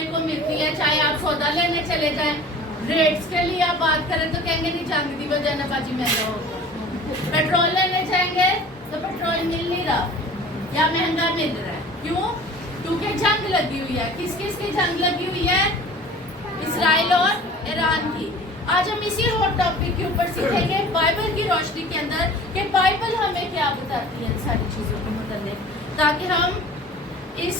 کھانے کو ملتی ہے، چاہے آپ سودا لینے چلے جائیں، ریٹس کے لیے آپ بات کریں تو کہیں گے نہیں جنگ دی وجہ نہ باجی مہنگا ہوگا، پیٹرول لینے جائیں گے تو پیٹرول مل نہیں رہا یا مہنگا مل رہا ہے، کیوں؟ کیونکہ جنگ لگی ہوئی ہے. کس کس کی جنگ لگی ہوئی ہے؟ اسرائیل اور ایران کی. آج ہم اسی ہاٹ ٹاپک کے اوپر سیکھیں گے بائبل کی روشنی کے اندر کہ بائبل ہمیں کیا بتاتی ہے ان ساری چیزوں کے متعلق، تاکہ ہم اس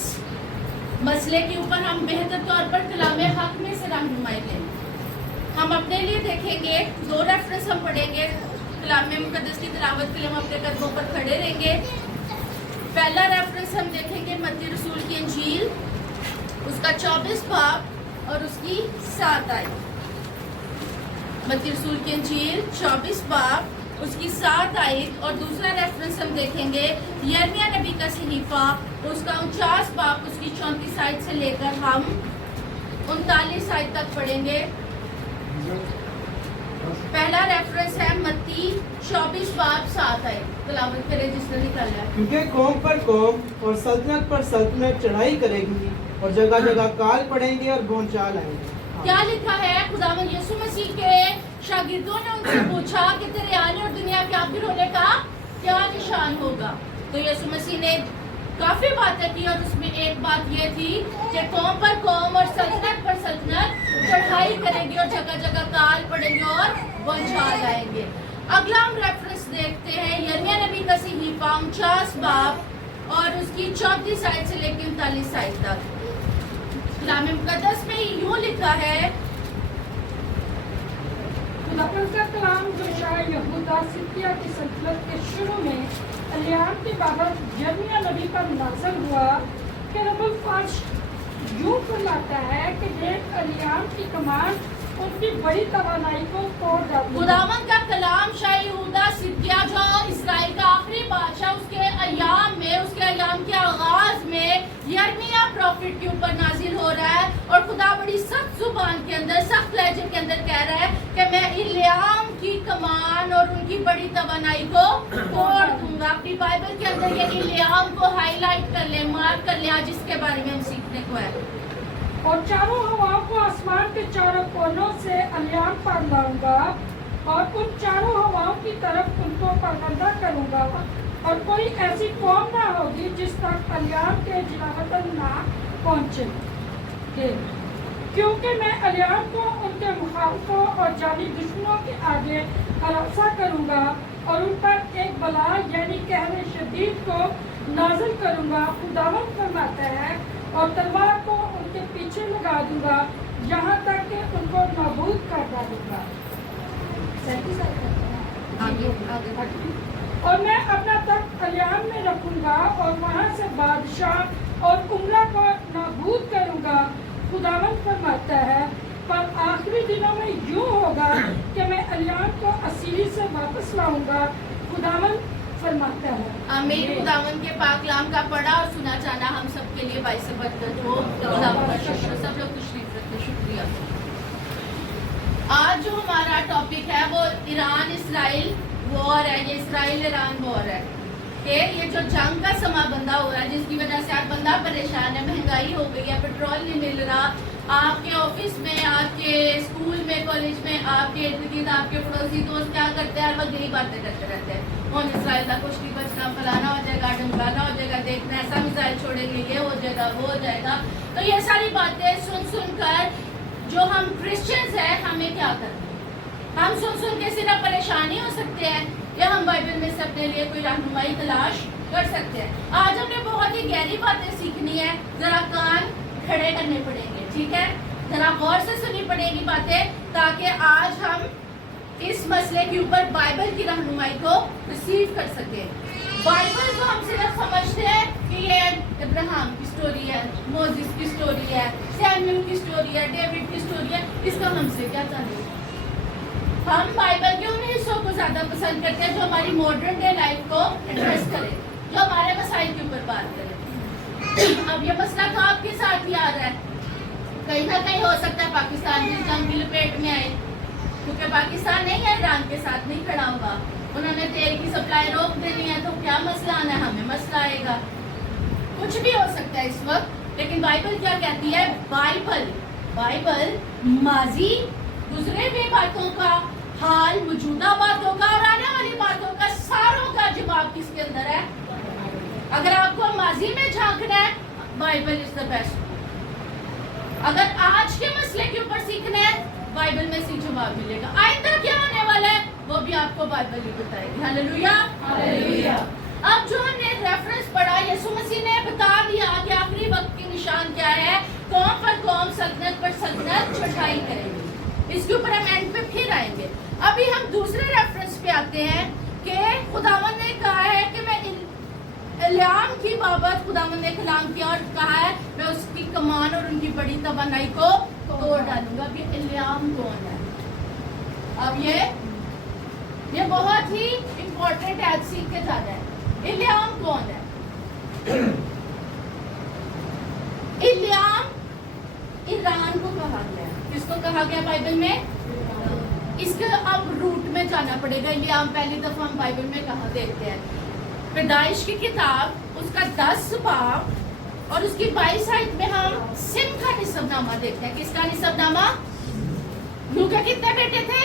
مسئلے کے اوپر ہم بہتر طور پر کلام حق میں سے رہنمائی لیں. ہم اپنے لیے دیکھیں گے 2 ریفرنس ہم پڑھیں گے کلام مقدس کی تلاوت کے لیے. ہم اپنے قدموں پر کھڑے رہیں گے. پہلا ریفرنس ہم دیکھیں گے متی رسول کی انجیل، اس کا 24 باب اور اس کی 7 آیت. متی رسول کی انجیل 24 باب اس کی 7 آیت. اور دوسرا ریفرنس ہم دیکھیں گے یرمیا نبی کا صحیفہ، اس کا 49 باب اس کی 34 آیت سے لے کر ہم 39 آیت تک پڑھیں گے. پہلا ریفرنس ہے متی 24 باب 7 آیت. تلاوت کرے جس نے نکالا. کیونکہ قوم پر قوم اور سلطنت پر سلطنت چڑھائی کرے گی اور جگہ جگہ کال پڑیں گے اور بھونچال آئیں گے. کیا لکھا ہے؟ خداوند یسوع مسیح کے شاگردوں نے ان سے پوچھا کہ تیرے آنے اور دنیا کے آخر ہونے کا کیا نشان ہوگا. تو یسوع مسیح نے کافی باتیں کی اور اس میں ایک بات یہ تھی کہ قوم پر قوم اور سلطنت پر سلطنت چڑھائی کرے گی اور جگہ جگہ کال پڑیں گے اور بھونچال آئیں گے. اگلا ہم ریفرنس دیکھتے ہیں یرمیا نبی کا صحیفہ 49 باب اور اس کی 34 آیت سے لے کے 39 آیت تک. کلام مقدس میں یوں لکھا ہے، خداوند کا کلام جو شاہ یہودا صدقیہ کی سلطنت کے شروع میں الیام کے بابت یرمیا نبی پر نازل ہوا کہ رب الفرش یوں فرماتا ہے کہ دیکھ الیام کی کمان ان کی بڑی توانائی کو توڑ ڈالے. خداوند کا کلام شاہ یہودا صدقیہ جو اسرائیل کا آخری بادشاہ، اس کے ایام کے آغاز میں یرمیا پروفٹ کے اوپر نازل ہو رہا ہے اور خدا بڑی سخت زبان کے اندر، سخت لہجے کے اندر کہہ رہا ہے کہ میں الیام کی کمان اور ان کی بڑی توانائی کو توڑ دوں گا. اپنی بائبل کے اندر یہ الیام کو ہائی لائٹ کر لیں، مارک کر لیں، آج اس کے بارے میں ہم سیکھنے کو ہے. اور چاروں ہواؤں کو آسمان کے چاروں کونوں سے الیام پر لاؤں گا اور ان چاروں ہواؤں کی طرف ان کو پروندہ کروں گا اور کوئی ایسی قوم نہ ہوگی جس تک الیام کے جلاوطن نہ پہنچے گے، کیونکہ میں الیام کو ان کے مخالفوں اور جعلی دشمنوں کے آگے ہراساں کروں گا اور ان پر ایک بلا یعنی قہر شدید کو نازل کروں گا. خداوند فرماتا ہے، اور تلوار کو ان کے پیچھے لگا دوں گا یہاں تک کہ ان کو نابود کر ڈالوں گا. اور میں اپنا تخت الیام میں رکھوں گا اور وہاں سے بادشاہ اور عمرہ کو نابود کروں گا. خداوند فرماتا ہے، پر آخری دنوں میں یوں ہوگا کہ میں الیام کو اسیری سے واپس لاؤں گا. خداوند فرماتا ہے. آمین. خداوند کے پاک کلام کا پڑھا اور سنا جانا ہم سب کے لیے باعث برکت ہو. خداوند کا شکر. سب لوگ تشریف رکھتے. شکریہ. آج جو ہمارا ٹاپک ہے وہ ایران اسرائیل وار ہے. یہ اسرائیل ایران وار ہے کہ یہ جو جنگ کا سما بندہ ہو رہا ہے، جس کی وجہ سے آپ بندہ پریشان ہے، مہنگائی ہو گئی ہے، پیٹرول نہیں مل رہا، آپ کے آفس میں، آپ کے اسکول میں، کالج میں، آپ کے ارد گرد آپ کے پڑوسی دوست کیا کرتے ہیں؟ ہر وقت یہی باتیں کرتے رہتے ہیں، کون اسرائیل کا کچھ نہیں بچنا، فلانا ہو جائے گا، ڈمکانا ہو جائے گا، دیکھنا ایسا میزائل چھوڑیں گے، یہ ہو جائے گا، وہ ہو جائے گا. تو یہ ساری باتیں سن کر جو ہم کرسچنز ہیں ہمیں کیا کرنا؟ ہم سن کے صرف پریشانی ہو سکتے ہیں یا ہم بائبل میں سے اپنے لیے کوئی رہنمائی تلاش کر سکتے ہیں؟ آج ہم نے بہت ہی گہری باتیں سیکھنی ہے. ذرا کان کھڑے کرنے پڑیں گے، ٹھیک ہے؟ ذرا غور سے سنی پڑیں گی باتیں تاکہ آج ہم اس مسئلے کے اوپر بائبل کی رہنمائی کو ریسیو کر سکیں. بائبل کو ہم صرف سمجھتے ہیں کہ یہ ابراہیم کی سٹوری ہے، موزیس کی سٹوری ہے، سیموئل کی سٹوری ہے، ڈیوڈ کی سٹوری ہے. اس کا ہم سے کیا تعلق؟ ہم بائبل کے ان حصوں کو زیادہ پسند کرتے ہیں جو ہماری ماڈرن ڈے لائف کو ایڈریس کرے، جو ہمارے مسائل کے اوپر بات کرے. اب یہ مسئلہ تو آپ کے ساتھ ہی آ رہا ہے. کہیں نہ کہیں ہو سکتا ہے پاکستان کی جنگ کی لپیٹ میں آئے، کیونکہ پاکستان نہیں ہے ایران کے ساتھ نہیں کھڑا ہوگا. انہوں نے تیل کی سپلائی روک دینی ہے تو کیا مسئلہ آنا ہے؟ ہمیں مسئلہ آئے گا. کچھ بھی ہو سکتا ہے اس وقت. लेकिन बाइबल क्या कहती है? बाइबल माजी गुजरे हुए बातों का, हाल मौजूदा बातों का और आने वाली बातों का, सारों का जवाब किसके अंदर है? अगर आपको माजी में झांकना है, बाइबल इज द बेस्ट। अगर आज के मसले के ऊपर सीखना है, बाइबल में से जवाब मिलेगा। आइंदा क्या होने वाला है वो भी आपको बाइबल ही बताएगी। Hallelujah, hallelujah. अब जो हमने रेफरेंस पढ़ा, यीशु मसीह ने बता दिया कि आखिरी वक्त की निशान क्या है, कौम पर कौम, सल्तनत पर सल्तनत चढ़ाई करेंगे। इसके ऊपर हम एंड पे फिर आएंगे। अभी हम दूसरे रेफरेंस पे आते हैं कि खुदावन ने कहा है कि मैं इल्याम की बाबत खुदावन ने कलाम किया और कहा है मैं उसकी कमान और उनकी बड़ी तवानाई को तोड़ डालूंगा। अब ये इल्याम कौन है? अब ये बहुत ही इम्पोर्टेंट है, आज सीख के जाना है। इल्याम कौन है? इल्याम ईरान को कहा गया है। किसको कहा गया बाइबल में? इसके अब रूट में जाना पड़ेगा। इल्याम पहली दफा हम बाइबल में कहाँ देखते हैं? पैदाइश की किताब उसका 10 बाब और उसकी 22 आयत में हम सिम का निसबनामा देखते हैं। किसका निसबनामा? नूह के कितने बेटे थे?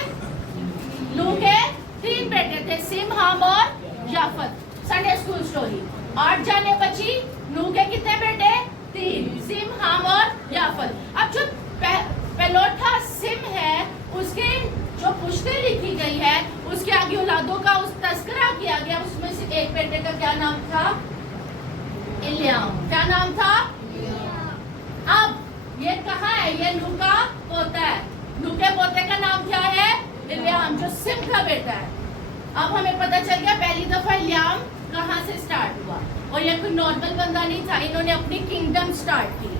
नूह के 3 बेटे थे, सिम, हाम और याफत। Sunday school story. 8 जाने बची। नूह के कितने बेटे? 3, सिम, हाम और याफत। अब जो पेलोठा सिम है, उसके जो पुश्तें लिखी गई है, उसके आगे औलादों का उस तस्करा किया गया। उसमें से एक बेटे का क्या नाम था? इल्याम। क्या नाम था? अब ये कहाँ है? ये नूह का पोता है। नूह के पोते का नाम क्या है? इल्याम, जो सिम का बेटा है। अब हमें पता चल गया पहली दफा इल्याम कहाँ से स्टार्ट हुआ। और ये कोई नॉर्मल बंदा नहीं था। इन्होंने अपनी किंगडम स्टार्ट की।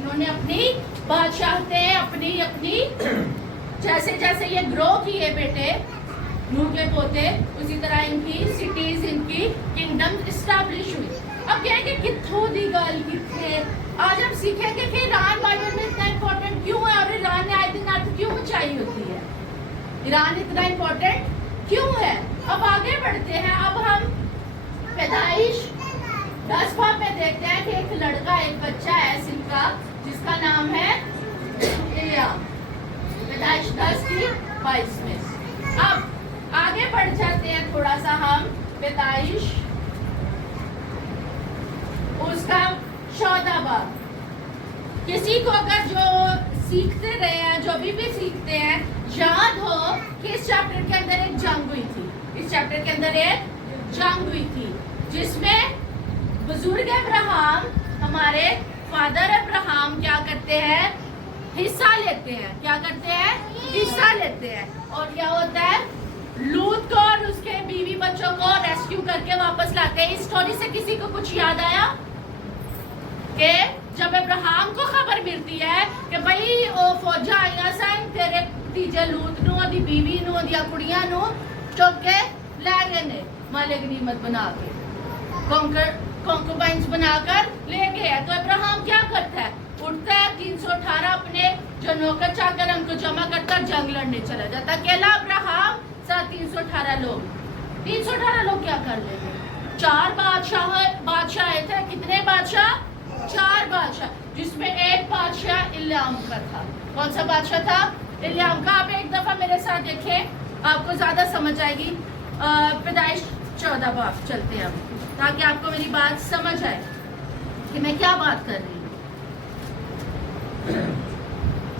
इन्होंने अपनी बादशाहतें अपनी जैसे जैसे ये ग्रो किए बेटे नूह के पोते, उसी तरह इनकी सिटीज, इनकी किंगडम स्टैब्लिश हुई। अब क्या है कि कित्थों दी गल किथे, आज हम सीखेंगे कि ईरान बाइबल में इतना इम्पोर्टेंट क्यों है और ईरान ने आए दिन अर्थ क्यों मचाई होती है। ईरान इतना इम्पोर्टेंट क्यों है? अब आगे बढ़ते हैं। अब हम पैदाइश 10 बाब में देखते हैं कि एक लड़का, एक बच्चा है सिम का, जिसका नाम है इल्याम। पैदाइश 10 की 22 में। अब आगे बढ़ जाते हैं थोड़ा सा हम। पैदाइश उसका 14 बाब। किसी को अगर जो सीखते रहे हैं, जो अभी भी सीखते हैं, याद हो कि इस चैप्टर के अंदर एक जंग हुई थी। इस चैप्टर के अंदर एक जंग हुई थी जिसमें बुजुर्ग अब्राहम, हमारे फादर अब्राहम क्या करते हैं? हिस्सा लेते हैं। क्या करते हैं? हिस्सा लेते हैं। और क्या होता है? लूत को और उसके बीवी बच्चों को रेस्क्यू करके वापस लाते हैं। इस स्टोरी से किसी को कुछ याद आया कि जब अब्राहम को खबर मिलती है कि भाई ओ फौजा आईया सन तेरे भतीजे लूत नू, दी बीवी नू, दी कुड़ियां नू चुक के ले गए ने, माले गनीमत बना के, कॉन्कुबाइंस बनाकर ले गए। तो अब्राहम क्या करता है? उठता है, 318 अपने जो नौकर चाकर उनको जमा करता, जंग लड़ने चला जाता। अकेला अब्राहम साथ 318 लोग। 318 लोग क्या कर लेंगे? 4 बादशाह आए थे। कितने बादशाह? 4 बादशाह, जिसमें एक बादशाह इल्याम का था। कौन सा बादशाह था? इल्याम का। आप एक दफा मेरे साथ देखें, आपको ज्यादा समझ आएगी। पैदाइश 14 बाब चलते हैं हम, ताकि आपको मेरी बात समझ आए कि मैं क्या बात कर रही हूँ।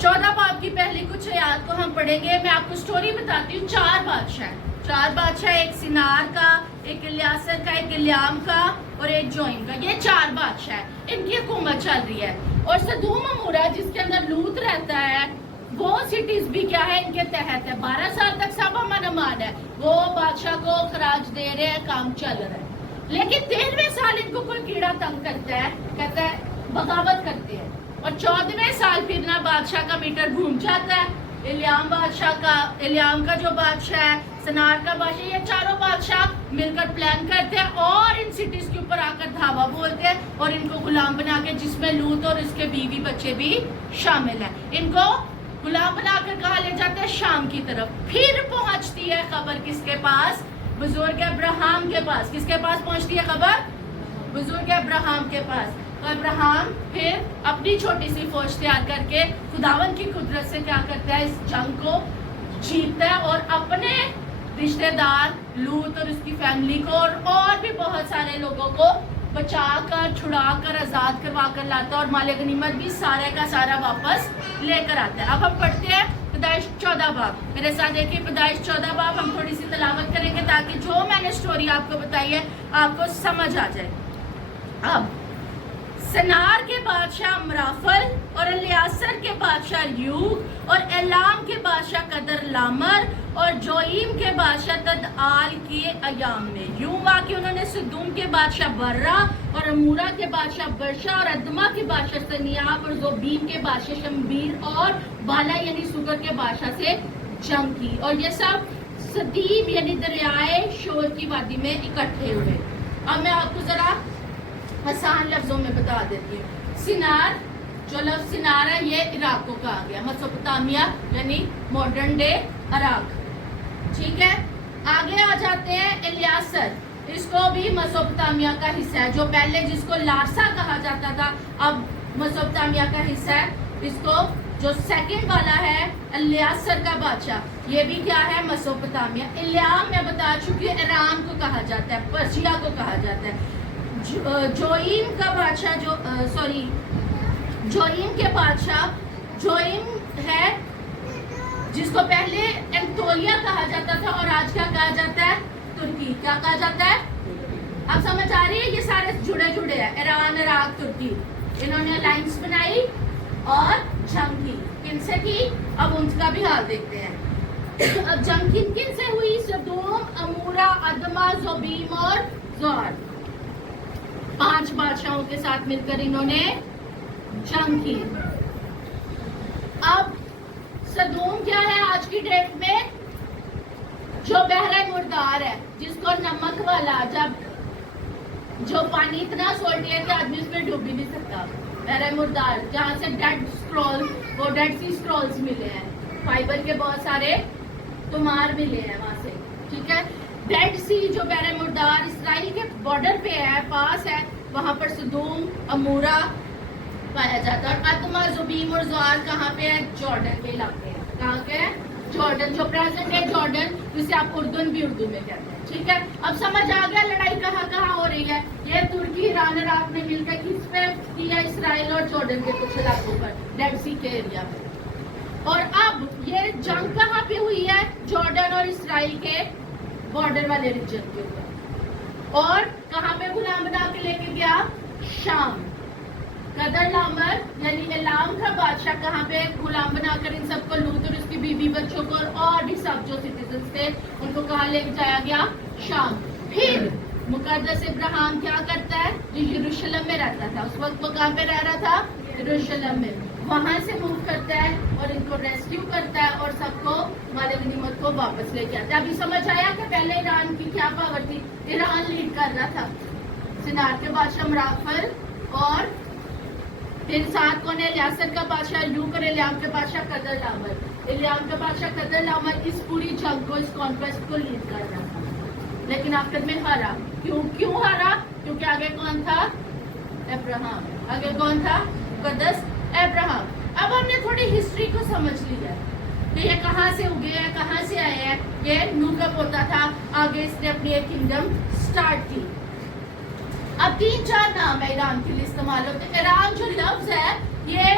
14 बाब की पहली कुछ आयत को हम पढ़ेंगे। मैं आपको स्टोरी बताती हूँ। 4 बादशाह, एक सिनार का, एक इल्यासर का, एक इल्याम का और एक जोइम का। ये 4 बादशाह है, इनकी हुकूमत चल रही है। और सदूम अमूरा जिसके अंदर लूत रहता है, वो सिटीज भी क्या है? इनके तहत है। 12 साल तक सब अमन अमान है। वो बादशाह को खराज दे रहे हैं, काम चल रहा है। लेकिन 13वें साल इनको कोई कीड़ा तंग करता है, कहता है बगावत करते हैं। और 14वें साल फिर ना बादशाह का मीटर घूम जाता है। इल्याम का जो बादशाह है, सनार का बादशाह, ये चारों बादशाह मिलकर प्लान करते हैं और इन सिटीज के ऊपर आकर धावा बोलते हैं और इनको गुलाम बना के, जिसमें लूत और इसके बीवी बच्चे भी शामिल हैं, इनको गुलाम बनाकर कहा ले जाते हैं शाम की तरफ। फिर पहुंचती है खबर किसके पास? बुजुर्ग अब्राहम के पास। किसके पास पहुंचती है खबर? बुजुर्ग अब्राहम के पास। तो अब्राहम फिर अपनी छोटी सी फौज तैयार करके खुदावन की कुदरत से क्या करता है, इस जंग को जीतता है और अपने रिश्तेदार लूत और उसकी फैमिली को और भी बहुत सारे लोगों को बचा कर छुड़ा कर आज़ाद करवा कर लाता है और माल गनीमत भी सारे का सारा वापस लेकर आता है। अब हम पढ़ते हैं पैदाइश 14 बाब। मेरे साथ देखिए पैदाइश 14 बाब हम थोड़ी सी तलावत करेंगे ताकि जो मैंने स्टोरी आपको बताई है आपको समझ आ जाए। अब सनार के बादशाह अमराफल और अलियासर के बादशाह यूग और एलाम के बादशाह कदर लामर और जोईम के बादशाह तदआल के अयाम में यूं हुआ कि उन्होंने सदूम के बादशाह बर्रा और अमूरा के बादशाह बर्शा और अदमा के बादशाह सनियाब और जोबीम के बादशाह शम्बीर और बाला यानी सुगर के बादशाह से जंग की और ये सब सदीम यानी दरियाए शोर की वादी में इकट्ठे हुए। अब मैं आपको जरा आसान लफ्जों में बता देती हूँ। सिनार, जो लफ्ज सिनार है ये इराक को कहा गया, मेसोपोटामिया यानी मॉडर्न डे इराक, ठीक है। आगे आ जाते हैं इलियासर, इसको भी मेसोपोटामिया का हिस्सा है, जो पहले जिसको लारसा कहा जाता था अब मेसोपोटामिया का हिस्सा है। इसको जो सेकंड वाला है इलियासर का बादशाह, ये भी क्या है, मेसोपोटामिया। इलियाम मैं बता चुकी हूँ ईरान को कहा जाता है, पर्शिया को कहा जाता है। जोईम का बादशाह जोईम के बादशाह जोईम है जिसको पहले एंटोलिया कहा जाता था और आज क्या कहा जाता है, तुर्की। क्या कहा जाता है, अब समझ आ रही है, ये सारे जुड़े जुड़े हैं, ईरान इराक तुर्की। इन्होंने अलायंस बनाई और जंग की, किनसे की, अब उनका भी हाल देखते हैं। अब जंग किन किन से हुई, सदोम, अमूरा, अदमा, जोबीम और जोर, 5 बादशाहों के साथ मिलकर इन्होंने जंग की। अब सदूम क्या है आज की डेट में, जो बहरा मुर्दार है, जिसको नमक वाला, जब जो पानी इतना सोल्टी है कि आदमी उसमें डूब भी नहीं सकता, बहरा मुर्दार, जहाँ से डेड स्क्रॉल, वो डेड सी स्क्रॉल्स मिले हैं, फाइबर के बहुत सारे तुमार मिले हैं वहां से, ठीक है। डेड सी जो बहरा मुर्दार इसराइल के बॉर्डर पे है, पास है, वहां पर सदूम, अमूरा पाया जाता है। और अदमा, जुबीम और ज़ोआर कहाँ पे है, जॉर्डन के इलाके हैं। कहाँ के है, जॉर्डन, जो प्रेजेंट है जॉर्डन, जिसे आप उर्दून भी उर्दू में कहते हैं, ठीक है। अब समझ आ गया लड़ाई कहाँ कहाँ हो रही है, ये तुर्की, ईरान, इराक ने मिलकर किस पे किया, इसराइल और जॉर्डन के कुछ इलाकों पर, डेड सी के एरिया में। और अब ये जंग कहाँ पे हुई है, जॉर्डन और इसराइल के बॉर्डर वाले रीजन के ऊपर। और कहाँ पे गुलाम बना के लेके गया, शाम। कदर लामर यानी एलाम का बादशाह कहाँ पे गुलाम बनाकर इन सबको, लूत और उसकी बीवी बच्चों को और भी सब जो सिटीजन थे उनको कहाँ ले जाया गया, शाम। फिर मुकद्दस इब्राहिम क्या करता है, जो यरूशलेम में रहता था उस वक्त, वो कहाँ पे रह रहा था, यरूशलेम में, वहां से मूव करता है और इनको रेस्क्यू करता है और सबको माले गनीमत को वापस लेके आता है। अभी समझ आया कि पहले ईरान की क्या पावर थी, ईरान लीड कर रहा था, सिनार के बादशाह अमराफल और फिर साथ कौन है, इलियासर का बादशाह यूग और इलियाम के बादशाह कदर लामर। इलियाम का बादशाह कदर लामर इस पूरी जंग को, इस कॉन्क्वेस्ट को लीड कर रहा था, लेकिन आखिर में हारा। क्यों हारा, क्योंकि आगे कौन था, अब्राहम। आगे कौन था, मुकद्दस अब्राहम। अब हमने थोड़ी हिस्ट्री को समझ लिया कि ये कहाँ से उगे हैं, कहाँ से आए हैं। ये नूह का पोता था, आगे इसने अपनी एक किंगडम स्टार्ट की। अब 3-4 नाम है ईरान के लिए इस्तेमाल होते हैं। ईरान जो लफ्ज है ये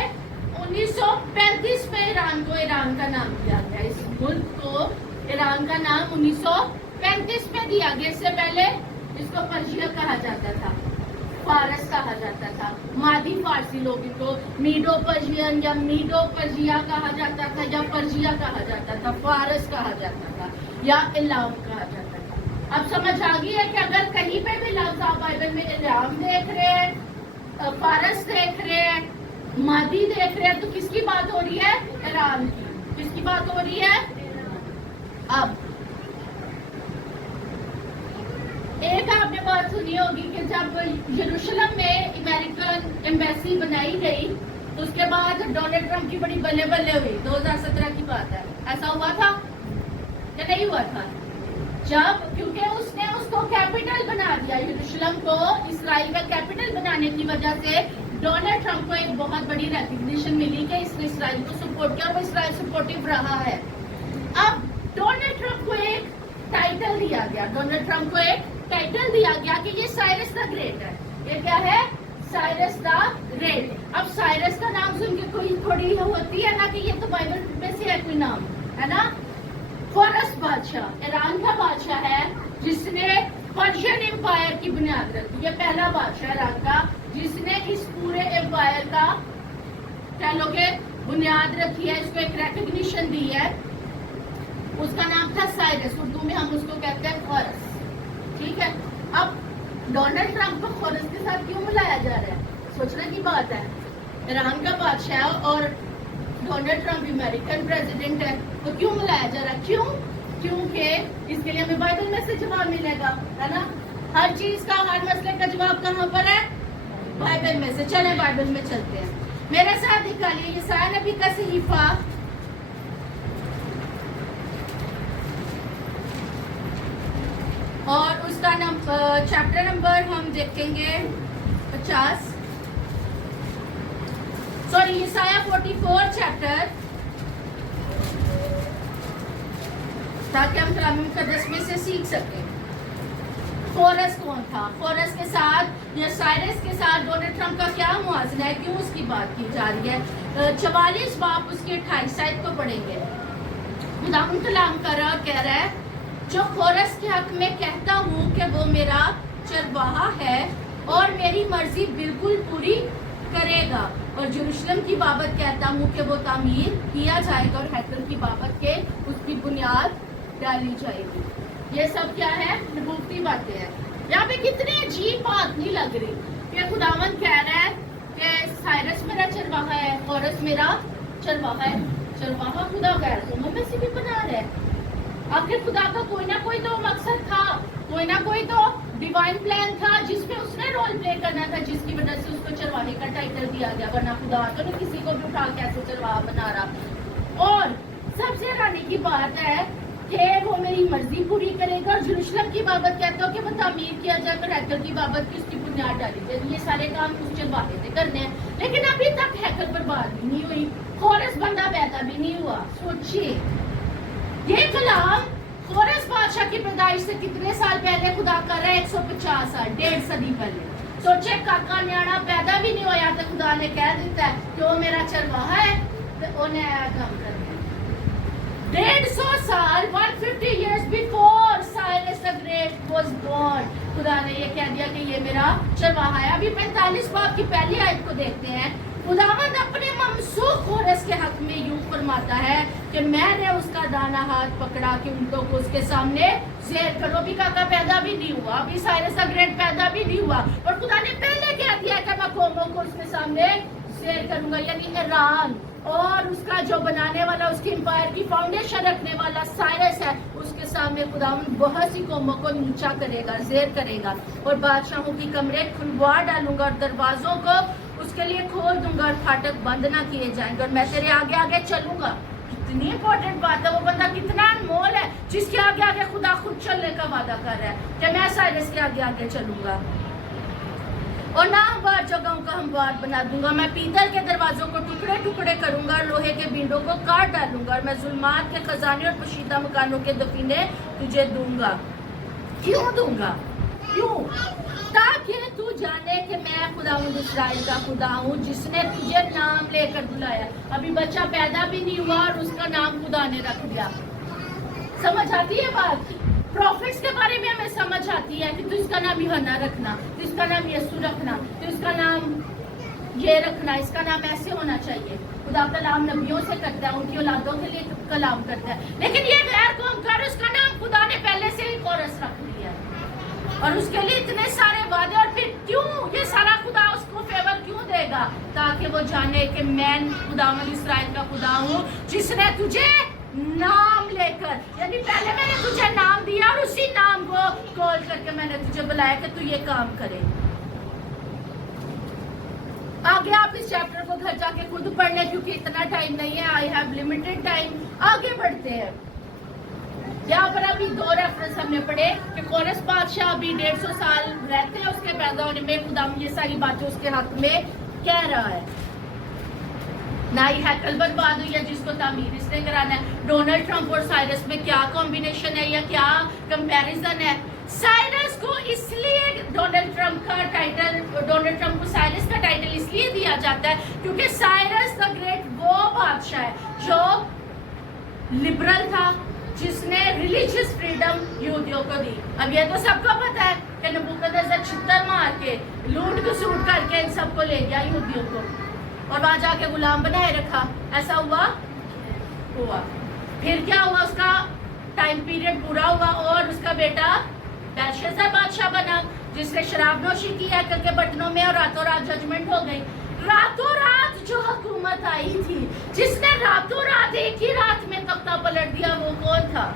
1935 में ईरान को ईरान का नाम दिया गया, इस मुल्क को ईरान का नाम 1935 में दिया गया। इससे पहले इसको पर्शिया कहा जाता था, फारस कहा जाता था, मादी फारसी लोग इनको मीडो पर्शियन या मीडो पर्शिया कहा जाता था, या पर्शिया कहा जाता था, फारस कहा जाता था, या इलाम कहा जाता था। अब समझ आ गई है कि अगर कहीं पे भी लफ्ज आप बाइबल में इलाम देख रहे हैं, फारस देख रहे हैं, मादी देख रहे हैं, तो किसकी बात हो रही है, ईरान की। किसकी बात हो रही है। अब एक आपने बात सुनी होगी कि जब यरूशलेम में अमेरिकन एम्बेसी बनाई गई तो उसके बाद डोनाल्ड ट्रंप की बड़ी बल्ले बल्ले हुई। 2017 की बात है, ऐसा हुआ था या नहीं हुआ था, जब क्योंकि उसने उसको कैपिटल बना दिया, यरूशलेम को इसराइल का कैपिटल बनाने की वजह से डोनाल्ड ट्रंप को एक बहुत बड़ी रिकग्निशन मिली कि इसने इसराइल को सपोर्ट किया और वो इसराइल सपोर्टिव रहा है। अब डोनाल्ड ट्रंप को एक टाइटल दिया गया, डोनाल्ड ट्रंप को एक टाइटल दिया गया कि ये साइरस द ग्रेट है। ये क्या है? Cyrus the great. अब साइरस का नाम सुन के कोई थोड़ी होती है ना कि ये तो बाइबल में से है कोई नाम, है ना। कोरस बादशाह ईरान का बादशाह है जिसने पर्शियन एम्पायर की बुनियाद रखी। ये पहला बादशाह ईरान का जिसने इस पूरे एम्पायर का कह लो कि बुनियाद रखी है, इसको एक रिकग्निशन दी है। उसका नाम था साइरस, उर्दू में हम उसको कहते हैं खोरस, ठीक है। अब डोनाल्ड ट्रंप को खोरस के साथ क्यों मिलाया जा रहा है? सोचने की बात है। ईरान का बादशाह और डोनाल्ड ट्रंप अमेरिकन प्रेसिडेंट है, तो क्यों मिलाया जा रहा है? क्यों? क्योंकि इसके लिए हमें बाइबल में से जवाब मिलेगा, है ना। हर चीज का, हर मसले का जवाब कहाँ पर है? बाइबल में से। चले बाइबल में चलते हैं। मेरे साथ निकालिए यशायाह नबी का सहीफा और उसका चैप्टर नंबर हम देखेंगे 50, सॉरी यशायाह 44 चैप्टर, ताकि हम कलाम मुकद्दस में से सीख सकें। कोरस कौन था? कोरस के साथ या साइरस के साथ डोनाल्ड ट्रंप का क्या मुआवजा है? क्यों उसकी बात की जा रही है? 44 बाप उसके 28 आयत को पढ़ेंगे। खुदा कलाम कर रहा और कह रहा है, जो कोरस के हक में कहता हूँ कि वो मेरा चरवाहा है और मेरी मर्जी बिल्कुल पूरी करेगा, और यरूशलेम की बाबत कहता हूँ कि वो तामीर किया जाएगा और हैकल की बाबत के उसकी बुनियाद डाली जाएगी। ये सब क्या है? नबूवती बातें हैं। यहाँ पे कितनी अजीब बात नहीं लग रही कि खुदावन कह रहा है कि साइरस मेरा चरवाहा है, कोरस मेरा चरवाहा है। चरवाहा खुदा गैर कौमों में से भी बना रहा है। आखिर खुदा का कोई ना कोई तो मकसद था, कोई ना कोई तो डिवाइन प्लान था जिसमें उसने रोल प्ले करना था, जिसकी वजह से उसको चरवाहे का टाइटल दिया गया। वरना खुदा तो नहीं किसी को भी उठा के ऐसे चरवाहा बना रहा। और सबसे हैरानी की बात है कि वो मेरी मर्जी पूरी करेगा, और यरूशलेम की बाबत कहते हो कि वो तामीर किया जाएगा, हैकल की बाबत की उसकी बुनियाद डाली जाएगी। ये सारे काम उस चरवाहे से करने हैं। लेकिन अभी तक हैकल बर्बाद भी नहीं हुई, कोरस बंदा पैदा भी नहीं हुआ। सोचिए, ये कलाम कोरस बादशाह की पैदाइश से कितने साल पहले खुदा कर रहा है? 150 साल, 1.5 सदी पहले। सोचे, काका न्याणा पैदा भी नहीं होया तो खुदा ने कह दिता है कि वो मेरा चरवाहा है, तो उन्हें काम कर 150 साल, 150 years before Cyrus the Great was born, खुदा ने ये कह दिया कि ये मेरा चरवाहा है। अभी 45 बाब की पहली आयत को देखते हैं। खुदावंद अपने ममसूख कोरस के हक में यूं फरमाता है कि मैंने उसका दाना हाथ पकड़ा कि उनको को उसके सामने ज़ेर करो। भी काका पैदा भी नहीं हुआ, अभी साइरस द ग्रेट पैदा भी नहीं हुआ, और खुदा ने पहले कह दिया कि मैं कौमों को उसके सामने ज़ेर करूंगा। यानी ईरान और उसका जो बनाने वाला, उसकी एम्पायर की फाउंडेशन रखने वाला साइरस है, उसके सामने खुदावंद बहुत सी कौमों को नीचा करेगा, ज़ेर करेगा, और बादशाहों की कमरे खुलवा डालूंगा और दरवाजों को उसके लिए खोल दूंगा और फाटक बंद ना किए जाएंगे, और मैं तेरे आगे आगे चलूंगा। कितनी इंपॉर्टेंट बात है। वो बंदा कितना अनमोल है जिसके आगे आगे खुदा खुद चलने का वादा कर रहा है कि मैं साइरस के आगे आगे चलूंगा, और ना हमवार जगहों का हमवार बना दूंगा। मैं पीतल के दरवाजों को टुकड़े टुकड़े करूंगा, लोहे के बींडों को काट डालूंगा, और मैं जुल्मात के खजाने और पोशीदा मकानों के दफीने तुझे दूंगा। क्यों दूंगा? क्यों? ताकि तू जाने कि मैं खुदावंद इस्राएल का खुदा हूँ जिसने तुझे नाम लेकर बुलाया। अभी बच्चा पैदा भी नहीं हुआ और उसका नाम खुदा ने रख दिया। समझ आती है बात? प्रॉफिट्स के बारे में हमें समझ आती है कि तू इसका नाम यूहन्ना रखना, तो इसका नाम यीशु रखना, तो इसका नाम ये रखना, इसका नाम ऐसे होना चाहिए। खुदा कलाम नबियों से करता है, उनकी औलादों के लिए कलाम करता है। लेकिन ये गैर कौम कर, उसका नाम खुदा ने पहले से ही कोरस रख लिया और उसके लिए इतने सारे वादे। और फिर क्यों ये सारा खुदा उसको फेवर क्यों देगा? ताकि वो जाने कि मैं खुदावंद इस्राएल का खुदा हूँ जिसने तुझे नाम लेकर, यानी पहले मैंने तुझे नाम दिया और उसी नाम को कॉल करके मैंने तुझे बुलाया कि तू ये काम करे। आगे आप इस चैप्टर को घर जाके खुद पढ़ लें, क्योंकि इतना टाइम नहीं है, आई हैव लिमिटेड टाइम। आगे बढ़ते हैं। यहाँ पर अभी 2 रेफरेंस हमने पढ़े कि कोरस बादशाह अभी 150 साल रहते हैं उसके पैदा होने में, खुदा ये सारी बातें उसके हक में कह रहा है। ना ही हैकल बर्बाद हुई है जिसको तामीर इसने कराना है। डोनाल्ड ट्रंप और साइरस में क्या कॉम्बिनेशन है या क्या कंपैरिजन है? साइरस को इसलिए डोनाल्ड ट्रंप को साइरस का टाइटल इसलिए दिया जाता है क्योंकि साइरस द ग्रेट वो बादशाह है जो लिबरल था, जिसने रिलीजियस फ्रीडम यहूदियों को दी। अब ये तो सबको पता है कि नबूकदनेस्सर छितर मार के लूट घसूट करके इन सबको ले गया यहूदियों को और वहां जाके गुलाम बनाए रखा। ऐसा हुआ? फिर क्या हुआ? उसका टाइम पीरियड पूरा हुआ और उसका बेटा बेलशस्सर बादशाह बना जिसने शराब नोशी की हैकल के बटनों में और रातों रात जजमेंट हो गई। रातों रात जो हुकूमत आई थी, जिसने रातों रात एक ही रात में तख्ता पलट दिया, वो कौन था?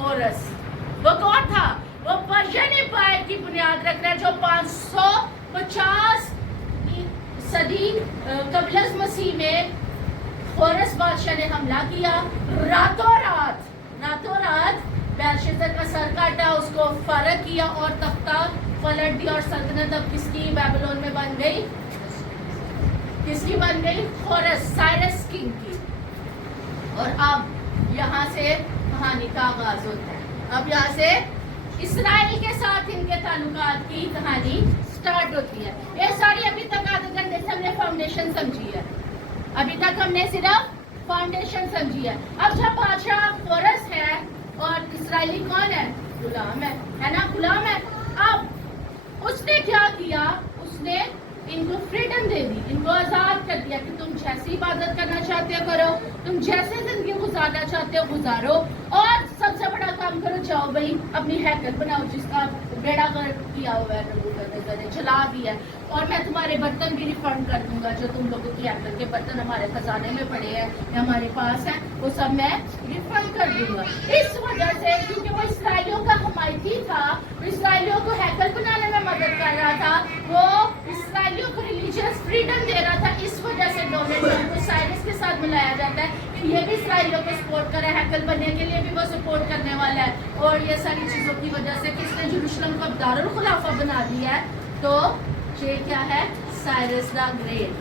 होरस। वो कौन था? वो पर्शियन एम्पायर की बुनियाद रख रहा है जो 550 सदी कबल मसीह में होरस बादशाह ने हमला किया। रातों रात बेलशस्सर का सर काटा, उसको फरक किया और तख्ता पलट दिया और सल्तनत अब किसकी बेबीलोन में बन गई? किसकी बन गई? होरस, साइरस किंग की। और अब यहाँ से कहानी का आगाज होता है। अब यहाँ से इसराइल के साथ इनके ताल्लुकात की कहानी स्टार्ट होती है। ये सारी अभी तक आधे घंटे से हमने फाउंडेशन समझी है, अभी तक हमने सिर्फ फाउंडेशन समझी है। अब जब बादशाह होरस है और इसराइली कौन है? गुलाम है ना? गुलाम है। अब उसने क्या किया? उसने इनको फ्रीडम दे दी, इनको आजाद कर दिया कि तुम जैसी इबादत करना चाहते हो करो, तुम जैसे जिंदगी गुजारना चाहते हो गुजारो, और सबसे बड़ा काम करो, जाओ भाई अपनी हैकल बनाओ जिसका बेड़ा गर्क किया हुआ है नबूकदनेस्सर ने, जला दिया, और मैं तुम्हारे बर्तन भी रिफंड कर दूंगा जो तुम लोगों की हैकल के बर्तन हमारे खजाने में पड़े हैं या हमारे पास हैं, वो सब मैं रिफंड कर दूंगा। इस वजह से क्योंकि वो इसराइलियों का हमायती था, इसराइलियों को हैकल बनाने में मदद कर रहा था, वो इसराइलियों को रिलीजियस फ्रीडम दे रहा था, इस वजह से डोनाल्ड ट्रंप को साइरस के साथ मिलाया जाता है कि ये भी इसराइलियों को सपोर्ट कर रहा है, हैकल बनने के लिए भी वो सपोर्ट करने वाला है। और ये सारी चीजों की वजह से किसने यरूशलेम को दारुल खुलाफा बना दिया है? तो ये क्या है? Cyrus the great.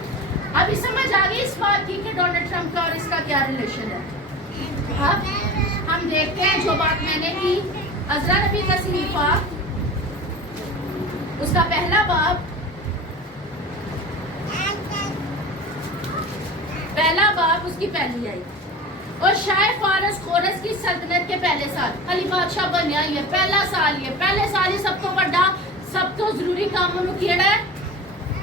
अभी समझ आ गई इस बात की कि डोनाल्ड ट्रंप का और इसका क्या रिलेशन है। अब हम देखते हैं जो बात मैंने की, अज़रा नबी का सहीफा उसका पहला बाब उसकी पहली आई। और शाह फारस खोरस की सल्तनत के पहले साल अली बादशाह बनया, ये पहला साल ही सब तो बड़ा सब तो जरूरी काम किया है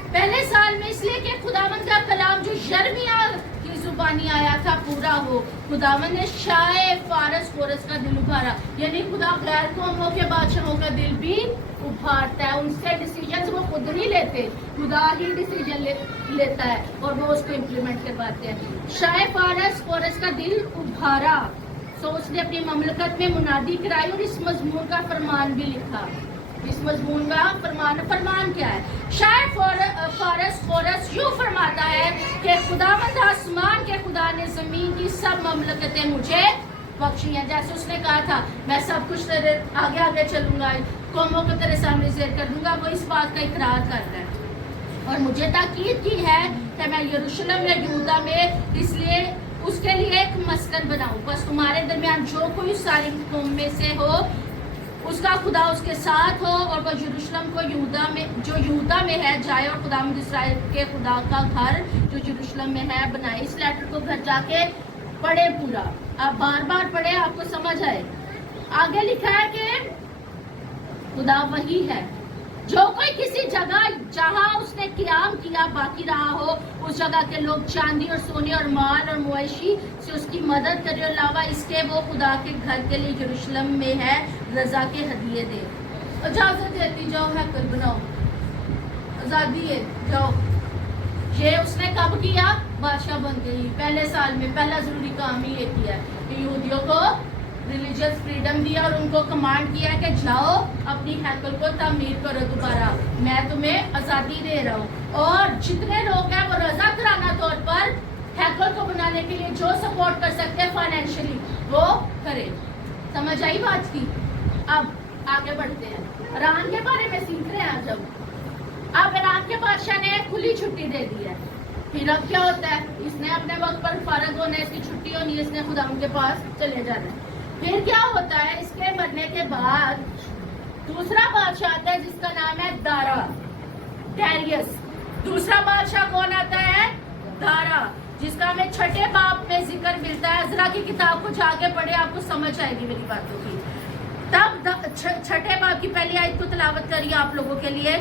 पहले साल में, इसलिए कि खुदावंद का कलाम जो यिर्मयाह की जुबानी आया था पूरा हो। खुदावंद ने शाह फारस खोरस का दिल उभारा, यानी खुदा गैर कौमों के बादशाहों का दिल भी उभारता है, उनसे डिसीजन वो खुद नहीं लेते, खुदा ही डिसीजन लेता है और वो उसको इम्प्लीमेंट करवाते हैं। शाह फारस खोरस का दिल उभारा, सो उसने अपनी ममलकत में मुनादी कराई और इस मजमून का फरमान भी लिखा। इस मजमून का फरमान क्या है? शाह फारस खोरस यूं फरमाता है कि खुदावंद आसमान के खुदा ने जमीन की सब ममलकतें मुझे बख्शी हैं। जैसे उसने कहा था मैं सब कुछ तेरे आगे आगे चलूंगा, कौमों को तेरे सामने ज़ेर कर दूंगा, वो इस बात का इकरार कर रहा है। और मुझे ताकीद की है कि मैं यरूशलेम या यहूदा में इसलिए उसके लिए एक मस्कन बनाऊं, बस तुम्हारे दरमियान जो कोई सारी कौम में से हो उसका खुदा उसके साथ हो, और वो यरूशलेम को यहूदा में है जाए और खुदावंद इस्राएल के खुदा का घर जो यरूशलेम में है बनाए। इस लेटर को घर जाके पढ़े पूरा, आप बार बार पढ़े, आपको समझ आए। आगे लिखा है कि खुदा वही है जो कोई किसी जगह जहां उसने क़याम किया बाकी रहा हो, उस जगह के लोग चांदी और सोने और माल और मुआशी से उसकी मदद करे, और अलावा इसके वो खुदा के घर के लिए यरूशलेम में है रजा के हदिये दे। इजाजत देती जाओ, हैकल बनाओ, आज़ादी है, जाओ। ये उसने कब किया? बादशाह बन गई पहले साल में, पहला जरूरी काम ही ये किया कि यहूदियों को रिलीजियस फ्रीडम दिया और उनको कमांड किया कि जाओ अपनी हैकल को तामीर करो दोबारा, मैं तुम्हें आज़ादी दे रहा हूँ। और जितने लोग हैं वो रजा कराना तौर पर हैकल को बनाने के लिए जो सपोर्ट कर सकते हैं फाइनेंशियली वो करे। समझ आई बात की? अब आगे बढ़ते हैं, ईरान के बारे में सीख रहे हैं जब। अब ईरान के बादशाह ने खुली छुट्टी दे दी है। फिर अब क्या होता है, इसने अपने वक्त पर फारग होना है, इसकी छुट्टी होनी है, इसने खुदा के पास चले जाना है। फिर क्या होता है, इसके मरने के बाद दूसरा बादशाह आता है जिसका नाम है दारा, डैरियस। दूसरा बादशाह कौन आता है? दारा, जिसका हमें छठे बाब में जिक्र मिलता है। अज़रा की किताब को जाके पढ़े, आपको समझ आएगी मेरी बातों की। तब छठे बाब की पहली आयत को तलावत करिए आप लोगों के लिए।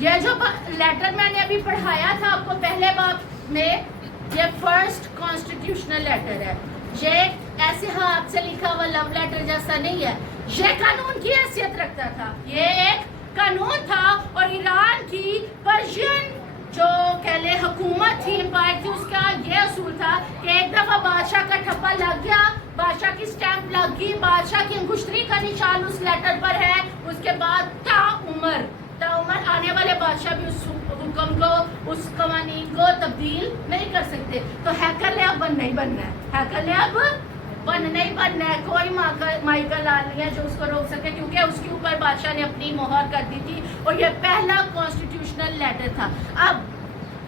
ये जो लेटर मैंने अभी पढ़ाया था आपको पहले बाब में, ये फर्स्ट कॉन्स्टिट्यूशनल लेटर है। ये ऐसे हाथ से लिखा हुआ लव लेटर जैसा नहीं है, ये कानून की हैसियत रखता था। ये एक कानून था और ईरान की पर्शियन जो कह ले हुकूमत थी, एम्पायर थी, उसका ये असूल था कि एक दफा बादशाह का ठप्पा लग गया, बादशाह की स्टैंप लग गई, बादशाह की अंगुश्तरी का निशान उस लेटर पर है, उसके बाद ताउमर आने वाले बादशाह भी उस हुक्म को, उस कवानीन को तब्दील नहीं कर सकते। तो हैकर ने अब बन नहीं बनना है, हैकर ने अब बन नहीं बनना है। कोई माइकल लाल नहीं है जो उसको रोक सके, क्योंकि उसके ऊपर बादशाह ने अपनी मोहर कर दी थी और ये पहला कॉन्स्टिट्यूशनल लेटर था। अब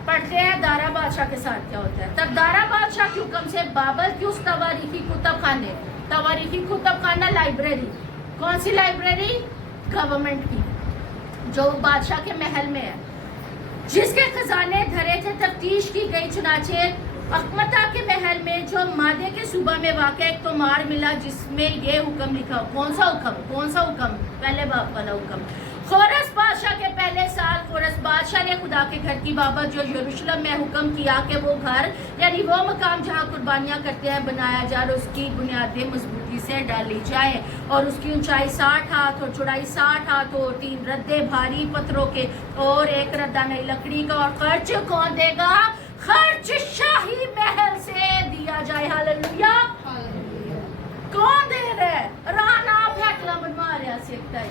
पढ़ते हैं दारा बादशाह के साथ क्या होता है। तब दारा बादशाह के हुक्म से बाबर की उस तवारीखी कुतुब खाना लाइब्रेरी, कौन सी लाइब्रेरी? गवर्नमेंट की, जो बादशाह के महल में है, जिसके खजाने धरे थे, तफ्तीश की गई। चुनाचे अकमता के महल में जो मादे के सूबा में वाक़ एक तोमार मिला जिसमें ये हुक्म लिखा। कौन सा हुक्म? पहले बाप वाला हुक्म। खोरस बादशाह के पहले साल खोरस बादशाह ने खुदा के घर की बाबत जो यरूशलेम में हुक्म किया कि वो घर यानी वो मकाम जहाँ कुर्बानियाँ करते हैं बनाया जाए, उसकी बुनियादें मजबूती से डाली जाए और उसकी ऊंचाई 60 हाथ और चौड़ाई 60 हाथ और 3 रद्दे भारी पत्थरों के और 1 रद्दा नई लकड़ी का। और खर्च कौन देगा? खर्च शाही महल से दिया जाए। हालेलुया। कौन दे रहा है? राना फैकला बनवा रहा सकता है।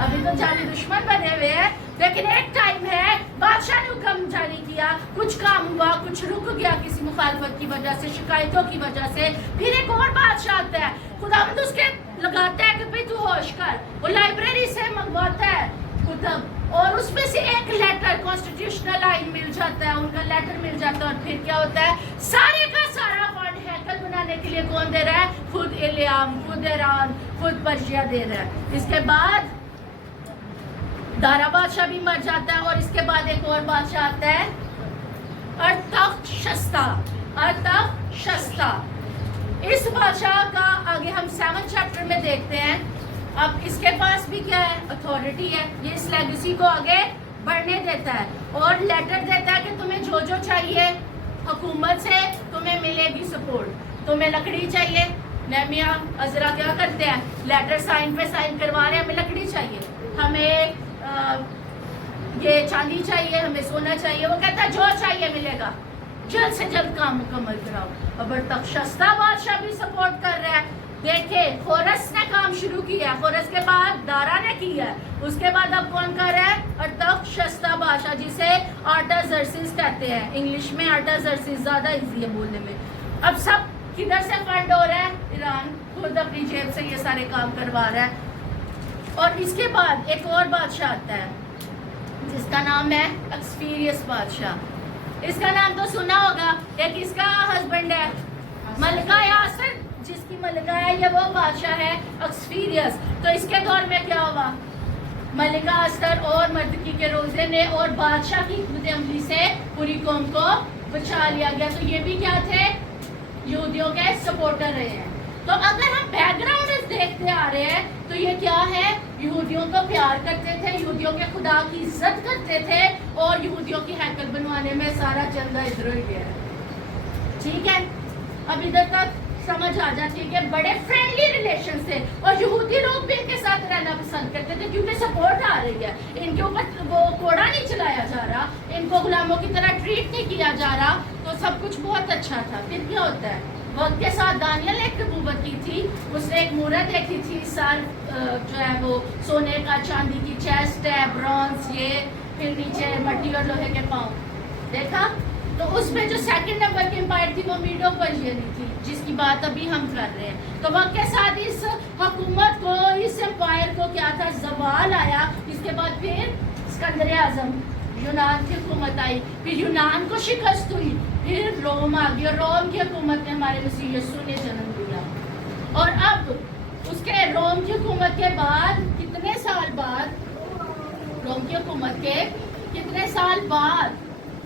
अभी तो जाली दुश्मन बने हुए हैं, लेकिन एक टाइम है बादशाह ने हुक्म जारी किया, कुछ काम हुआ, कुछ रुक गया किसी मुखालफत की वजह से, शिकायतों की वजह से। फिर एक और बादशाह आता है, खुदावंद उसके लगाता है कि भाई तू होश कर, वो लाइब्रेरी से मंगवाता है कुतुब और उसमें से एक लेटर कॉन्स्टिट्यूशनल आइन मिल जाता है, उनका लेटर मिल जाता है। और फिर क्या होता है, सारे का सारा फंड हैकल बनाने के लिए कौन दे रहा है? खुद इलियाम, खुद ईरान, खुद पर्शिया दे रहा है। इसके बाद दारा बादशाह भी मर जाता है और इसके बाद एक और बादशाह आता है अरतख्शस्ता। इस बादशाह का आगे हम 7 चैप्टर में देखते हैं। अब इसके पास भी क्या है? अथॉरिटी है। ये इस लेगेसी को आगे बढ़ने देता है और लेटर देता है कि तुम्हें जो जो चाहिए हुकूमत से तुम्हें मिलेगी सपोर्ट। तुम्हें लकड़ी चाहिए, नेहमिया अज़रा क्या करते हैं? लेटर साइन पे साइन करवा रहे हैं, हमें लकड़ी चाहिए, हमें ये चांदी चाहिए, हमें सोना चाहिए। वो कहता है जो चाहिए मिलेगा, जल्द से जल्द काम मुकम्मल कराओ। अब अरतख्शस्ता बादशाह भी सपोर्ट कर रहा है। देखे, खोरस ने काम शुरू किया, खोरस के बाद दारा ने किया, उसके बाद अब कौन कर रहा है? अरतख्शस्ता बादशाह, जिसे आर्टाजर्सिस कहते हैं। इंग्लिश में आर्टाजर्सिस ज्यादा इजी है बोलने में। अब सब किधर से फंड हो रहा है? ईरान खुद अपनी जेब से ये सारे काम करवा रहा है। और इसके बाद एक और बादशाह आता है जिसका नाम है एक्सपीरियंस बादशाह। इसका नाम तो सुना होगा। एक इसका हस्बैंड है मलिका यासर, जिसकी मलिका है, ये वो बादशाह है एक्सपीरियंस। तो इसके दौर में क्या हुआ? मलिका अस्तर और मर्दकी के रोजे ने और बादशाह की हिकमत अमली से पूरी कौम को बचा लिया गया। तो ये भी क्या थे? यहूदियों के सपोर्टर रहे हैं। तो अगर हम बैकग्राउंड देखते आ रहे हैं तो ये क्या है? यहूदियों को प्यार करते थे, यहूदियों के खुदा की इज्जत करते थे और यहूदियों की हैकल बनवाने में सारा चंदा इधर ही गया। ठीक है, अब इधर तक समझ आ जाती है कि बड़े फ्रेंडली रिलेशन थे और यहूदी लोग भी इनके साथ रहना पसंद करते थे क्योंकि सपोर्ट आ रही है। इनके ऊपर वो कोड़ा नहीं चलाया जा रहा, इनको गुलामों की तरह ट्रीट नहीं किया जा रहा, तो सब कुछ बहुत अच्छा था। फिर क्या होता है? वक्त के साथ दानियल एक नबूवत की थी, उसने एक मूरत देखी थी, सर जो है वो सोने का, चांदी की, चेस्ट है ब्रॉन्ज, ये फिर नीचे मट्टी और लोहे के पाँव देखा। तो उसमें जो सेकंड नंबर की एम्पायर थी वो मीडो पर्शियन थी, जिसकी बात अभी हम कर रहे हैं। तो वक्त के साथ इस हुकूमत को, इस एम्पायर को क्या था, जवाल आया। इसके बाद फिर सिकंदर आजम, यूनान की हुकूमत आई, फिर यूनान को शिकस्त हुई, फिर रोम आ गई और रोम की हुकूमत ने हमारे मसीह यीशु ने जन्म दिया। और अब उसके रोम की हुकूमत के बाद कितने साल बाद, रोम की हुकूमत के कितने साल बाद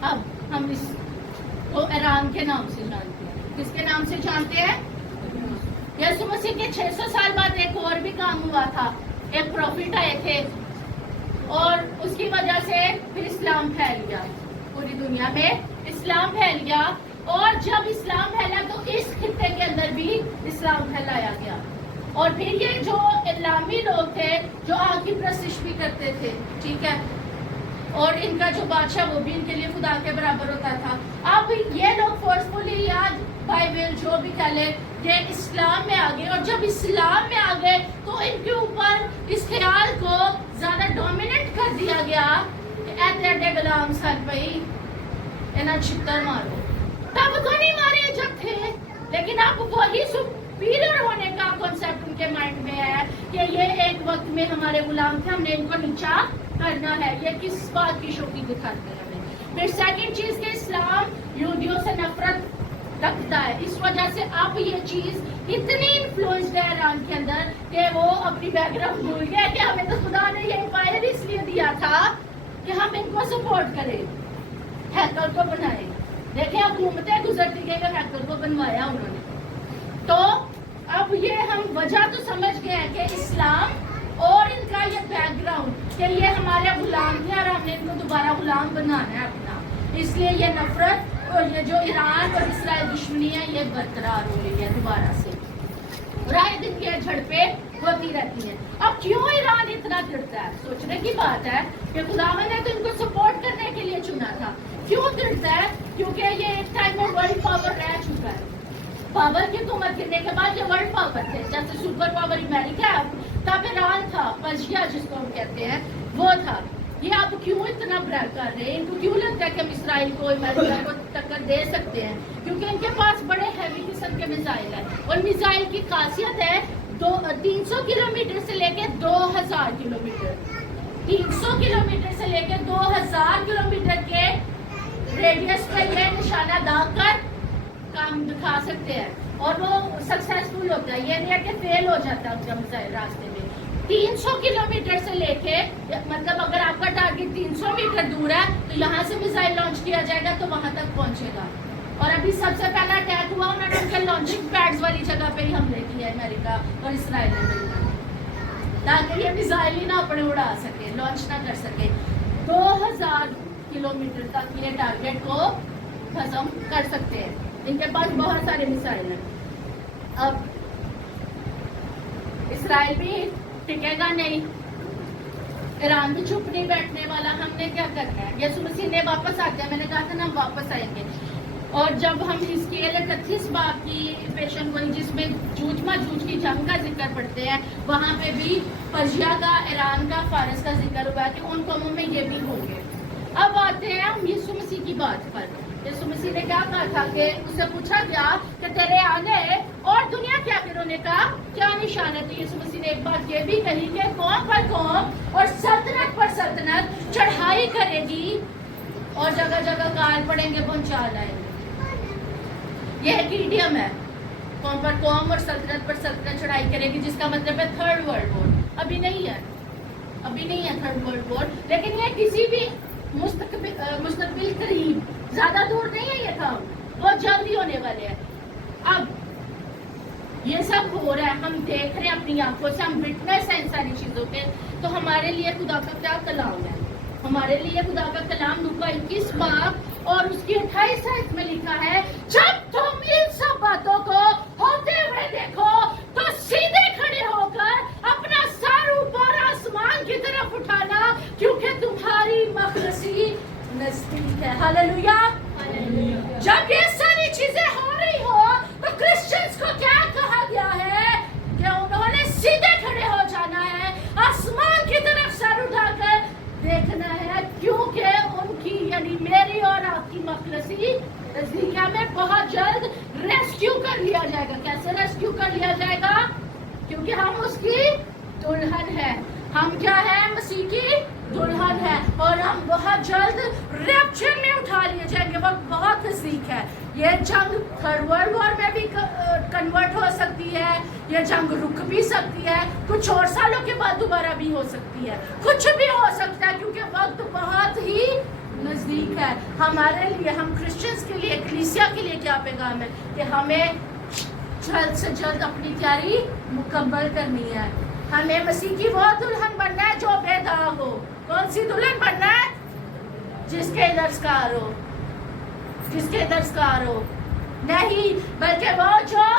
अब हम इसको ईरान के नाम से जानते हैं। किसके नाम से जानते हैं? यीशु मसीह के 600 साल बाद एक और भी काम हुआ था। एक प्रॉफिट आए थे और उसकी वजह से फिर इस्लाम फैल गया, पूरी दुनिया में इस्लाम फैल गया। और जब इस्लाम फैला तो इस खित्ते के अंदर भी इस्लाम फैलाया गया। और फिर ये जो इस्लामी लोग थे जो आग की प्रस्तिश भी करते थे, ठीक है, और इनका जो बादशाह वो भी इनके लिए खुदा के बराबर होता था। अब ये लोग फोर्सफुली आज बाइबल जो भी कह ले ये इस्लाम में आ गए। और जब इस्लाम में आ गए तो इनके ऊपर इस ख्याल को ज्यादा डोमिनेट कर दिया गया कि ऐते गुलाम सन पई इन्हें छितर मारो। तब तो नहीं मारे जब थे, लेकिन अब वही सुपीरियर होने का कॉन्सेप्ट उनके माइंड में है कि ये एक वक्त में हमारे गुलाम थे, हमने इनको नीचा करना है। ये किस बात की शौकी दिखाते हैं हमें। फिर सेकंड चीज के इस्लाम यहूदियों से नफरत रखता है। इस वजह से अब ये चीज इतनी इन्फ्लुएंस्ड है ईरान के अंदर कि वो अपनी बैकग्राउंड भूल गया कि हमें तो खुदा ने ये एम्पायर इसलिए दिया था कि हम इनको सपोर्ट करें, हैकल को बनाए। देखिए हुकूमतें गुजरती गई और हैकल को बनवाया उन्होंने। तो अब ये हम वजह तो समझ गए हैं कि इस्लाम और इनका ये बैकग्राउंड कि ये हमारे गुलाम थे और हमने इनको दोबारा गुलाम बनाना है अपना, इसलिए ये नफरत और ये जो ईरान और इसराइल दुश्मनी है ये बरकरार हो गई है दोबारा से। राय दिन की झड़पें होती रहती हैं। अब क्यों ईरान इतना चिढ़ता है? सोचने की बात है कि खुदावन ने तो इनको सपोर्ट करने के लिए चुना था। क्यों चिढ़ता है? क्योंकि ये एक टाइम में वर्ल्ड पावर रह चुका है। पावर की हुकूमत गिरने के बाद ये वर्ल्ड पावर थे, जैसे सुपर पावर अमेरिका है, तब ईरान था, पर्शिया जिसको हम कहते हैं वो था। ये आप क्यों इतना ब्रैग कर रहे हैं? इनको क्यों लगता है कि हम इसराइल को, अमेरिका को टक्कर दे सकते हैं? क्योंकि इनके पास बड़े हैवी किस्म के मिसाइल है और मिसाइल की खासियत है 300 किलोमीटर से लेके 2000 किलोमीटर, 300 किलोमीटर से लेके 2000 किलोमीटर के रेडियस पे ये निशाना दाग कर काम दिखा सकते हैं और वो सक्सेसफुल होता है। ये नहीं है कि फेल हो जाता है उनका मिसाइल रास्ते में। 300 किलोमीटर से लेके, मतलब अगर आपका टारगेट 300 मीटर दूर है तो यहाँ से मिसाइल लॉन्च किया जाएगा तो वहां तक पहुंचेगा। और अभी सबसे पहला अटैक हुआ उन्होंने उनके लॉन्चिंग पैड्स वाली जगह पे ही हमले किए अमेरिका और इसराइल ने मिलकर, ताकि ये मिसाइल ही ना अपने उड़ा सके, लॉन्च ना कर सके। 2000 किलोमीटर तक ये टारगेट को खत्म कर सकते हैं। इनके पास बहुत सारे मिसाइल हैं। अब इसराइल भी टिकेगा नहीं, ईरान भी चुप नहीं बैठने वाला। हमने क्या करना है? यीशु मसीह ने वापस आते हैं, मैंने कहा था ना हम वापस आएंगे। और जब हम हिस्कियल 31 बाब की पेशन गोई जिसमें जूझ माजूझ की जंग का जिक्र पढ़ते हैं, वहाँ पे भी पर्शिया का, ईरान का, फारस का जिक्र हुआ है कि उन कौमों में ये भी होंगे। अब आते हैं हम यीशु मसीह की बात पर। यीशु मसीह ने क्या कहा था कि उससे पूछा गया कि तेरे आने और दुनिया क्या करोने का क्या निशान है? तो यीशु मसीह ने एक बात ये भी कही कि कौम पर कौम और सल्तनत पर सल्तनत चढ़ाई करेगी और जगह जगह काल पड़ेंगे, भूचाल आएंगे। यह एक इडियम है, कौम पर कौम और सल्तनत पर सल्तनत चढ़ाई करेगी, जिसका मतलब है थर्ड वर्ल्ड वॉर। अभी नहीं है, अभी नहीं है थर्ड वर्ल्ड वॉर, लेकिन ये किसी भी मुस्तकबिल करीब, ज्यादा दूर नहीं है ये काम, बहुत जल्दी होने वाले हैं। अब ये सब हो रहा है, हम देख रहे हैं अपनी आंखों से, हम विटनेस हैं इन सारी चीजों के। तो हमारे लिए खुदा का क्या कलाम है? हमारे लिए खुदा का कलाम लूका 21 बाब और उसकी 28 आयत में लिखा है, जब तुम इन सब बातों को होते हुए देखो तो सीधे खड़े होकर अपना सर ऊपर आसमान की तरफ उठाना, क्योंकि तुम्हारी मखलसी नजदीक है। हालेलुया। जब ये सारी चीजें हो रही हो तो क्रिश्चियंस को क्या कहा गया है कि उन्होंने सीधे खड़े हो जाना है, आसमान की तरफ सर उठाकर देखना है, क्योंकि उनकी यानी मेरी और आपकी मखलसी हमें बहुत जल्द रेस्क्यू कर लिया जाएगा. कैसे रेस्क्यू कर लिया जाएगा? क्योंकि हम उसकी दुल्हन है. हम क्या है? मसीह की दुल्हन है और हम बहुत जल्द रैप्चर में उठा लिए जाएंगे. वक्त बहुत नजदीक है. ये जंग थर्ड वर्ल्ड वॉर में भी कन्वर्ट हो सकती है. ये जंग रुक भी सकती है. कुछ और सालों के बाद दोबारा भी हो सकती है. कुछ भी हो सकता है क्योंकि वक्त बहुत ही नजदीक है. हमारे लिए, हम क्रिश्चियंस के लिए, कलीसिया के लिए क्या पैगाम है कि हमें जल्द से जल्द अपनी तैयारी मुकम्मल करनी है. हमें मसीह की वो दुल्हन बनना है जो बेदाग हो. कौन सी दुल्हन बनना है? जिसके दस्तकार हो, जिसके दस्तकार हो. नहीं, बल्कि वो जो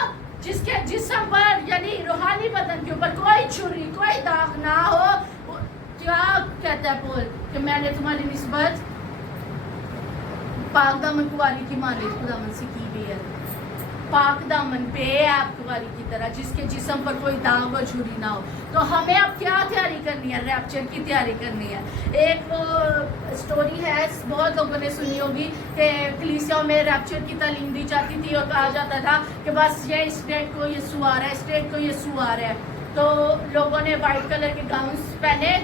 जिसके जिस्म पर यानी रूहानी बदन के ऊपर कोई छुरी, कोई दाग ना हो. क्या कहता है पौल कि मैंने तुम्हारी निस्बत पाक दामन कुंवारी की मालिक खुदावन से की भी है. पाक दामन पे आप कुंवारी की तरह जिसके जिस्म पर कोई दाग और छुरी ना हो. तो हमें अब क्या तैयारी करनी है? रैप्चर की तैयारी करनी है. एक वो स्टोरी है, बहुत लोगों ने सुनी होगी कि कलीसिया में रैप्चर की तालीम दी जाती थी और कहा जाता था कि बस ये इस डेट को यीशु आ रहा है, इस डेट को यीशु आ रहा है. तो लोगों ने वाइट कलर के गाउन्स पहने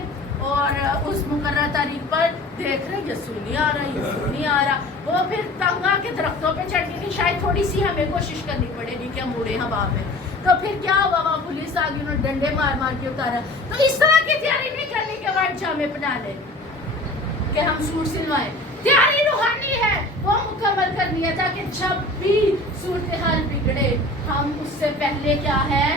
और उस मुकर्रर तारीख पर देख रहे यीशु नहीं आ रहा, यीशु नहीं आ रहा. वो फिर तंग आके दरख्तों पे चढ़ के शायद थोड़ी सी हमें कोशिश करनी पड़ेगी कि हम उड़े हवा में. तो फिर क्या हुआ? वहाँ पुलिस आ गई, उन्होंने डंडे मार मार के उतारा. तो इस तरह की तैयारी नहीं करनी कि वाइट जामे पहना ले कि हम सूट सिलवाए. तैयारी रूहानी है, वो मुकम्मल करनी है ताकि जब भी सूरत हाल बिगड़े हम उससे पहले क्या है?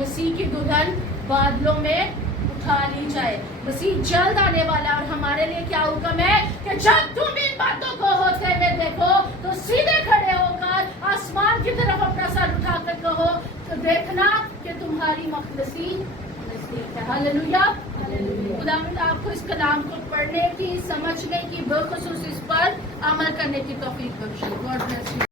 मसीह की दुल्हन बादलों में उठा ली जाए. मसीह जल्द आने वाला और हमारे लिए क्या हुक्म है कि जब तुम इन बातों को होते हुए देखो तो सीधे खड़े होकर आसमान की तरफ अपना सर उठाकर कहो तो देखना कि तुम्हारी मखलसी नजदीक है. हालेलुया. खुदावंद आपको इस कलाम को पढ़ने की, समझने की, बखुसूस इस पर अमल करने की तौफीक बख्शे. God bless you.